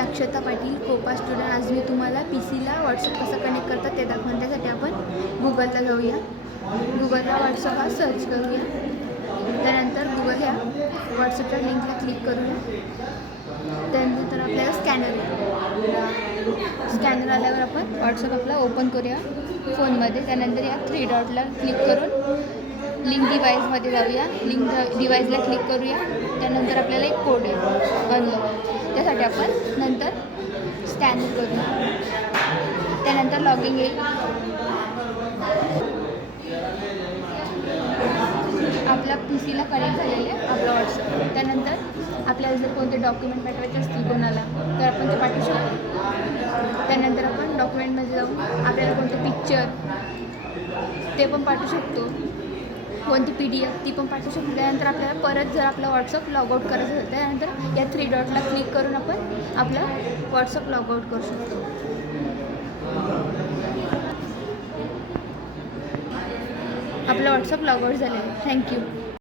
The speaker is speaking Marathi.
अक्षता पाटील, कोपा स्टुडंट. आज मी तुम्हाला PCला व्हॉट्सअप कसं कनेक्ट करतात ते दाखवून. त्यासाठी आपण गुगलला जाऊया. गुगलला व्हॉट्सअप हा सर्च करूया. त्यानंतर गुगल या व्हॉट्सअपच्या लिंकला क्लिक करूया. त्यानंतर आपल्याला स्कॅनर आल्यावर आपण व्हॉट्सअप आपला ओपन करूया फोनमध्ये. त्यानंतर या 3 डॉटला क्लिक करून लिंक डिव्हाइसमध्ये जाऊया. लिंक डिव्हाइसला क्लिक करूया. त्यानंतर आपल्याला एक कोड येईल अनलॉक. त्यासाठी आपण नंतर स्कॅनर करूया. त्यानंतर लॉगिंग येईल. आपल्या PCला कनेक्ट झालेले आपला व्हॉट्सअप. त्यानंतर आपल्याला जर कोणते डॉक्युमेंट पाठवायचे असतील कोणाला तर आपण ते पाठवू शकतो. त्यानंतर आपण डॉक्युमेंटमध्ये जाऊन आपल्याला कोणते पिक्चर ते पण पाठवू शकतो. कोणती PDF ती पण पाठवू शकतो. त्यानंतर आपल्याला परत जर आपला व्हॉट्सअप लॉगआउट करायचं असेल त्यानंतर या 3 डॉटला क्लिक करून आपण आपला व्हॉट्सअप लॉगआउट करू शकतो. आपला व्हॉट्सअप लॉगआउट झालेला आहे. थँक्यू.